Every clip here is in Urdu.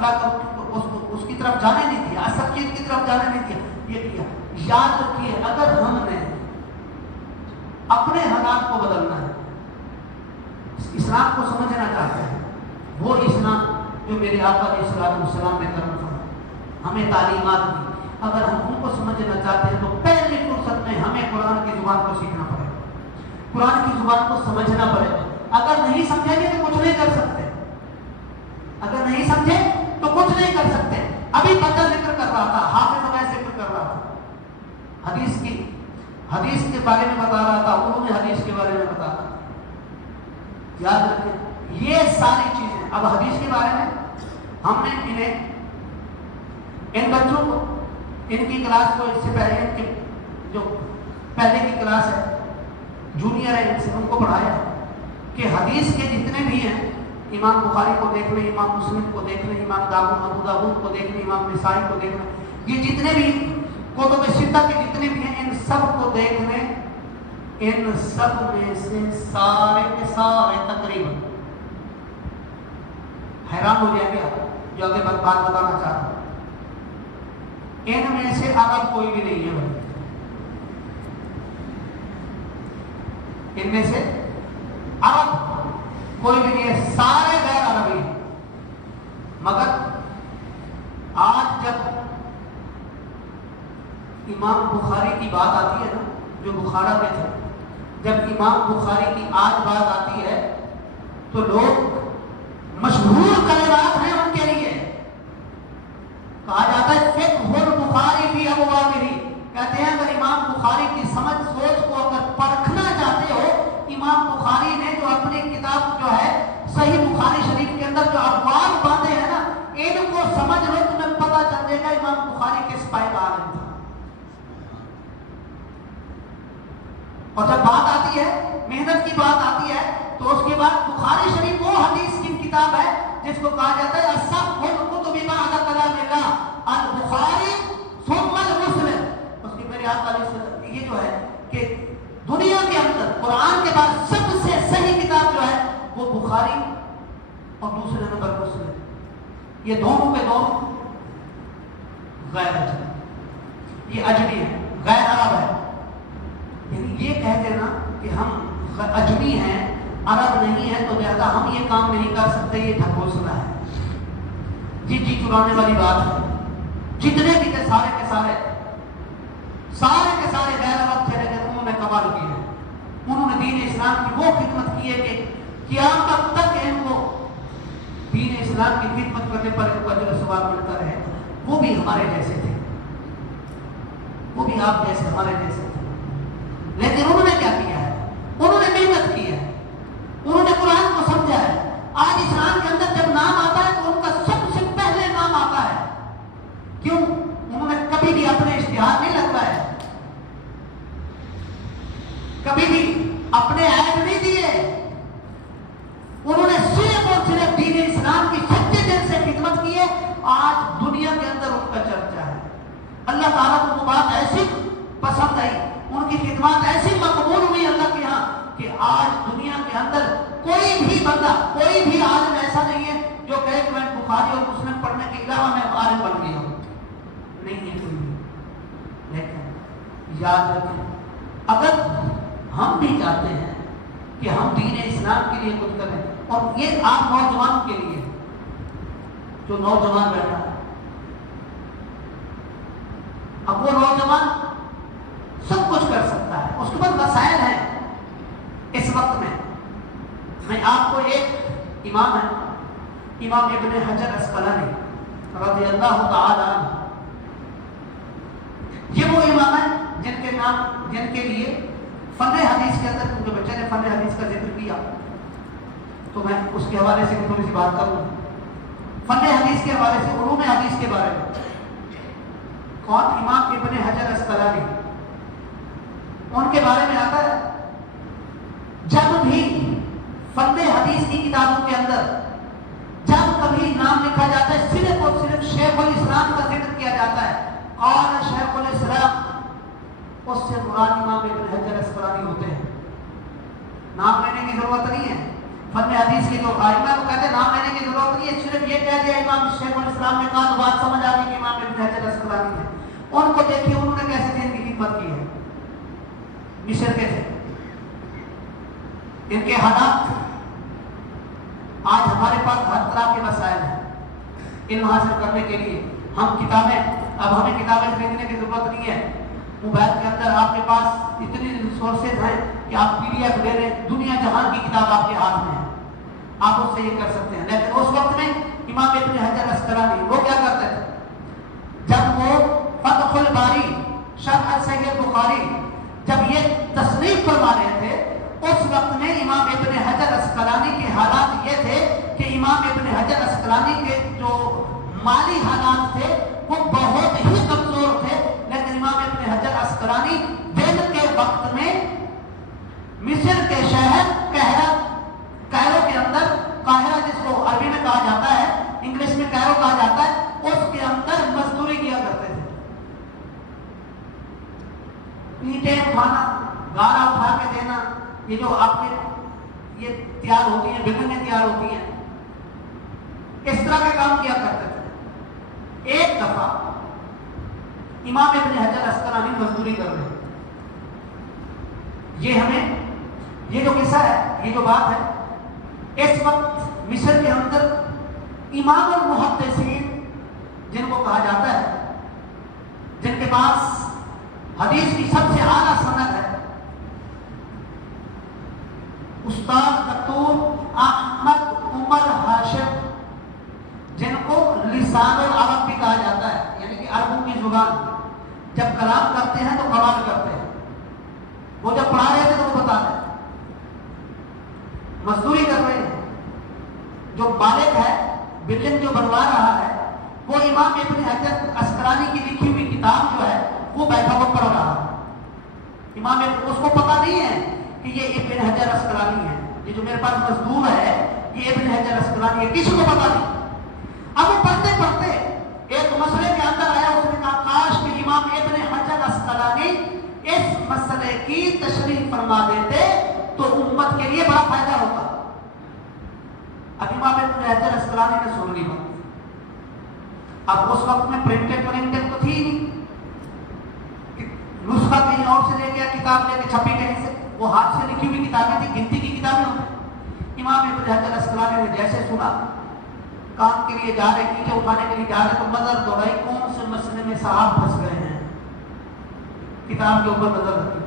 جھٹلا کر اس کی طرف جانے نہیں دیا، اصل چیز کی طرف جانے نہیں دیا، یہ کیا۔ یاد رکھیے اگر ہم نے اپنے حالات کو بدلنا ہے، اسلام کو سمجھنا چاہتے ہیں، وہ اسلام جو میرے آقا علیہ السلام نے کرنا تھا، ہمیں تعلیمات دی، اگر ہم ان کو سمجھنا چاہتے ہیں تو پہلی فرصت میں ہمیں قرآن کی زبان کو سیکھنا پڑے گا، قرآن کی زبان کو سمجھنا پڑے گا۔ اگر نہیں سمجھیں گے تو کچھ نہیں کر سکتے، اگر نہیں سمجھے تو کچھ نہیں کر سکتے۔ ابھی بچہ ذکر کر رہا تھا، حافظ ابھی ذکر کر رہا تھا، حدیث کے بارے میں بتا رہا تھا، علوم حدیث کے بارے میں بتا رہا تھا۔ یاد رکھیں یہ ساری چیزیں، اب حدیث کے بارے میں ہم نے ان بچوں کو، ان کی کلاس کو، اس سے پہلے ان کے جو پہلے کی کلاس ہے، جونیئر ہے، ان سے ان کو پڑھایا کہ حدیث کے جتنے بھی ہیں، امام بخاری کو دیکھ لیں، امام مسلم کو دیکھ لیں، امام ابو داؤد کو دیکھ لیں، امام نسائی کو دیکھ لیں، یہ جتنے بھی کتب ستہ کے جتنے بھی ہیں، ان سب کو دیکھ لیں، ان سب میں سے سارے کے سارے تقریباً، حیران ہو جائیں گے جو آگے بات بتانا چاہ رہا ہوں، ان میں سے عرب کوئی بھی نہیں ہے بھائی، ان میں سے عرب کوئی بھی نہیں ہے، سارے غیر عربی ہیں۔ مگر آج جب امام بخاری کی بات آتی ہے نا، جو بخارا میں تھے، جب امام بخاری کی آج بات آتی ہے تو لوگ مشہور کلمات ہیں ان کے لیے، کہا جاتا ہے فقہ البخاری فی ابوابہ، کہتے ہیں اگر امام بخاری کی سمجھ سوچ کو اگر پرکھنا چاہتے ہو، امام بخاری نے جو اپنی کتاب جو ہے صحیح بخاری شریف کے اندر جو ابواب باندھے ہیں نا، ان کو سمجھ لو، تمہیں پتہ چل جائے گا امام بخاری کس پائے کا عالم تھا۔ اور جب بات آتی ہے، محنت کی بات آتی ہے، تو اس کے بعد بخاری شریف وہ حدیث کی کتاب ہے جس کو کہا جاتا ہے اصح الکتب بعد کلام اللہ، البخاری ثم المسلم۔ اس کی میرے آقا علیہ السلام یہ جو ہے کہ دنیا کے اندر قرآن کے بعد سب سے صحیح کتاب جو ہے وہ بخاری اور دوسرے نمبر مسلم، یہ دونوں کے دونوں غیر اجمی، یہ اجمی ہے، غیر عرب ہے۔ یعنی یہ کہہ دینا کہ ہم اجمی ہیں، عرب نہیں ہے، تو لہذا ہم یہ کام نہیں کر سکتے، یہ ڈھکوسلا ہے، جی چرانے والی بات ہے۔ جتنے بھی تھے سارے کے سارے غیر عرب چلے گئے، انہوں نے کمال کیا ہے، انہوں نے دین اسلام کی وہ خدمت کی ہے کہ قیامت تک ان کو دین اسلام کی خدمت کرنے پر ان کو اجر و ثواب ملتا رہے۔ وہ بھی ہمارے جیسے تھے، وہ بھی آپ جیسے ہمارے جیسے تھے، لیکن انہوں نے کیا کیا ہے؟ انہوں نے محنت کی ہے، انہوں نے قرآن کو سمجھا ہے۔ آج اسلام کے اندر جب نام آتا ہے تو ان کا سب سے پہلے نام آتا ہے، کیوں؟ انہوں نے کبھی بھی اپنے اشتہار نہیں لگوائے، کبھی بھی اپنے عیب نہیں دیے، انہوں نے صرف اور صرف دین اسلام کی سچے دل سے خدمت کی ہے۔ آج دنیا کے اندر ان کا چرچا ہے، اللہ تعالیٰ کو وہ بات ایسی پسند آئی، ان کی خدمات ایسی مقبول ہوئی اللہ کے ہاں کہ آج دنیا کے اندر کوئی بھی بندہ، کوئی بھی عالم ایسا نہیں ہے جو کہے کہ میں بخاری اور مسلم پڑھنے کے علاوہ میں عالم بن گیا ہوں، نہیں ہے کوئی بھی۔ لیکن یاد رکھیں اگر ہم بھی چاہتے ہیں کہ ہم دین اسلام کے لیے کچھ کریں، اور یہ آپ نوجوان کے لیے جو نوجوان بیٹھا ہے، اب وہ نوجوان سب کچھ کر سکتا ہے، اس کے پاس وسائل ہیں۔ اس وقت میں آپ کو ایک امام ہے، امام ابن حجر اسقلانی رضی اللہ تعالی عنہ، یہ وہ امام ہے جن کے لیے فن حدیث کے اندر، کیونکہ بچے نے فن حدیث کا ذکر کیا تو میں اس کے حوالے سے تھوڑی سی بات کروں۔ فن حدیث کے حوالے سے، علوم حدیث کے بارے میں کون؟ امام ابن حجر اسقلانی، ان کے بارے میں آتا ہے جب بھی فن حدیث کی کتابوں کے اندر جب کبھی نام لکھا جاتا ہے صرف اور صرف شیخ الاسلام کا ذکر کیا جاتا ہے، قال شیخ الاسلام، اس سے مراد امام ابن حجر اسقلانی ہوتے ہیں۔ نام لینے کی ضرورت نہیں ہے، فن حدیث کے جو ائمہ کو کہتے ہیں نام لینے کی ضرورت نہیں ہے، صرف یہ کہہ دیا امام شیخ الاسلام نے کہا تو بات سمجھ آ گئی کہ امام ابن حجر اسقلانی ہے. ان کو دیکھیے انہوں نے کیسے دین کی خدمت کی ہے. مصر کے تھے, ان کے حالات آج ہمارے پاس ہر طرح کے وسائل ہیں علم حاصل کرنے کے لیے. ہم کتابیں, اب ہمیں کتابیں خریدنے کی ضرورت نہیں ہے. موبائل کے اندر آپ کے پاس اتنی ریسورسز ہیں کہ آپ PDF لے لیں, دنیا جہان کی کتاب آپ کے ہاتھ میں ہے, آپ اس سے یہ کر سکتے ہیں. لیکن اس وقت میں امام ابن حجر اسقلانی وہ کیا کرتے تھے, جب وہ فتح الباری شرح صحیح بخاری جب یہ تصنیف فرما رہے تھے اس وقت میں امام ابن حجر اسقلانی کے حالات یہ تھے کہ امام ابن حجر اسقلانی کے جو مالی حالات تھے وہ بہت ہی کمزور تھے. لیکن امام ابن حجر اسقلانی دن کے وقت میں مصر کے شہر کائرو کے اندر, قاہرہ جس کو عربی میں کہا جاتا ہے, انگلش میں کائرو کہا جاتا ہے, اس کے اندر مزدوری کیا کرتے تھے. اینٹیں اٹھانا, گارا اٹھا کے دینا, یہ جو آپ کے یہ تیار ہوتی ہیں, بلڈنگیں تیار ہوتی ہیں, اس طرح کے کام کیا کرتے تھے. ایک دفعہ امام ابن حجر اسقلانی مزدوری کر رہے ہیں. یہ جو قصہ ہے, یہ جو بات ہے, اس وقت مصر کے اندر امام المحدثین جن کو کہا جاتا ہے, جن کے پاس حدیث کی سب سے اعلیٰ سند ہے, استاد دکتور احمد عمر ہاشم, جن کو لسان العرب بھی کہا جاتا ہے, یعنی کہ عربوں کی زبان, جب کلام کرتے ہیں تو کمال کرتے ہیں. وہ جب پڑھا رہے تھے تو وہ بتا رہے ہیں, مزدوری کر رہے ہیں. جو مالک ہے, بلڈنگ جو بنوا رہا ہے, وہ امام ابن حجر اسقلانی کی لکھی ہوئی کتاب جو ہے وہ بیٹھا وہ پڑھ رہا ہے. امام اس کو پتا نہیں ہے کہ یہ ابن حجر اسقلانی ہے, یہ جو میرے پاس مزدور ہے یہ ابن حجر اسقلانی ہے, کسی کو پتا نہیں. اب وہ پڑھتے پڑھتے ایک مسئلے کے اندر آیا, اس نے کہا کاش کہ امام ابن حجر اسقلانی اس مسئلے کی تشریح فرما دیتے تو امت کے لیے بڑا فائدہ ہوتا. اب امام ابن حجر اسقلانی نے سن لی بات. اب اس وقت میں پرنٹڈ تو تھی نہیں, نسخہ کہیں اور سے لے گیا, کتاب لے کے چھپی کہیں سے, وہ ہاتھ سے لکھی ہوئی کتابیں تھی, گنتی کی کتابیں ہوتی. امام ابن حجر اسقلانی نے جیسے سنا, کام کے لیے جا رہے, نیچے اٹھانے کے لیے جا رہے, تو نظر دوڑائی کون سے مسئلے میں صاحب پھنس گئے ہیں. کتاب کے اوپر نظر رکھی,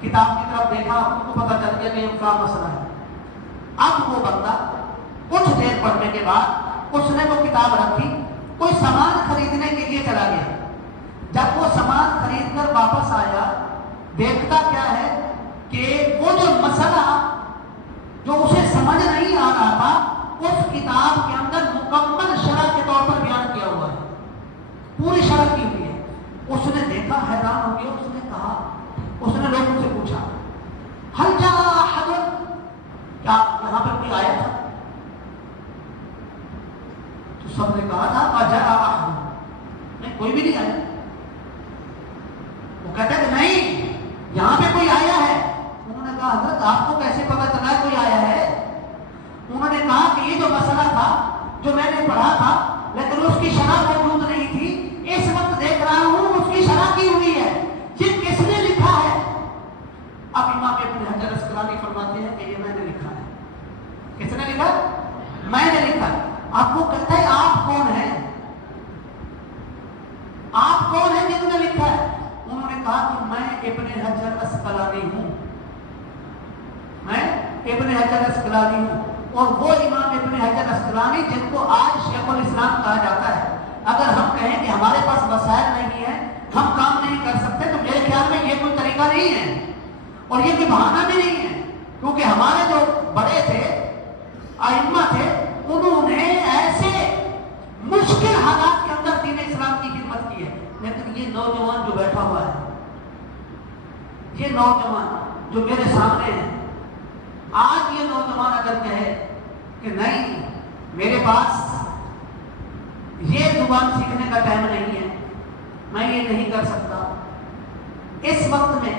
کتاب کی طرف دیکھا, ان کو پتا چل گیا کہ یہ کیا مسئلہ ہے. اب وہ بندہ کچھ دیر پڑھنے کے بعد اس نے وہ کتاب رکھی, کوئی سامان خریدنے کے لیے چلا گیا. جب وہ سامان خرید کر واپس آیا, دیکھتا کیا ہے کہ وہ جو مسئلہ جو اسے سمجھ نہیں آ رہا تھا اس کتاب کے اندر مکمل شرح کے طور پر بیان کیا ہوا ہے, پوری شرح کی ہوئی ہے. اس نے دیکھا, حیران ہو گیا. اس نے کہا, اس نے لوگوں سے پوچھا, حل جا حضرت, کیا یہاں پر کوئی آیا تھا؟ تو سب نے کہا تھا نہیں, کوئی بھی نہیں آیا. وہ کہتا ہے کہ نہیں, یہاں پہ کوئی آیا ہے. انہوں نے کہا حضرت آپ کو کیسے پتا چلا ہے کوئی آیا ہے؟ انہوں نے کہا کہ یہ جو مسئلہ تھا جو میں نے پڑھا تھا لیکن اس کی شرح موجود نہیں تھی, اس وقت دیکھ رہا ہوں اس کی شرح کی ہوئی ہے. یہ کس نے لکھا ہے؟ اب امام ابن حجر اسقلانی فرماتے ہیں کہ یہ میں نے لکھا ہے. کس نے لکھا؟ میں نے لکھا. اب وہ کہتا ہے آپ کون ہیں, آپ کون ہیں جنہوں نے لکھا ہے؟ انہوں نے کہا کہ میں ابن حجر اسقلانی ہوں, میں ابن حجر اسقلانی ہوں. اور وہ امام ابن حجر اسقلانی جن کو آج شیخ الاسلام کہا جاتا ہے. اگر ہم کہیں کہ ہمارے پاس وسائل نہیں ہے, ہم کام نہیں کر سکتے, تو میرے خیال میں یہ کوئی طریقہ نہیں ہے اور یہ کوئی بہانہ بھی نہیں ہے, کیونکہ ہمارے جو بڑے تھے, ائمہ تھے, انہوں نے ایسے مشکل حالات کے اندر دین اسلام کی خدمت کی ہے. لیکن یہ نوجوان جو بیٹھا ہوا ہے, یہ نوجوان جو میرے سامنے ہے, آج یہ نوجوان اگر کہے کہ نہیں میرے پاس یہ زبان سیکھنے کا ٹائم نہیں ہے, میں یہ نہیں کر سکتا, اس وقت میں,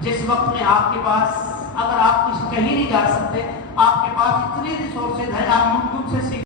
جس وقت میں آپ کے پاس اگر آپ کہیں نہیں جا سکتے, آپ کے پاس اتنی ریسورسز ہیں, آپ یوٹیوب سے سیکھ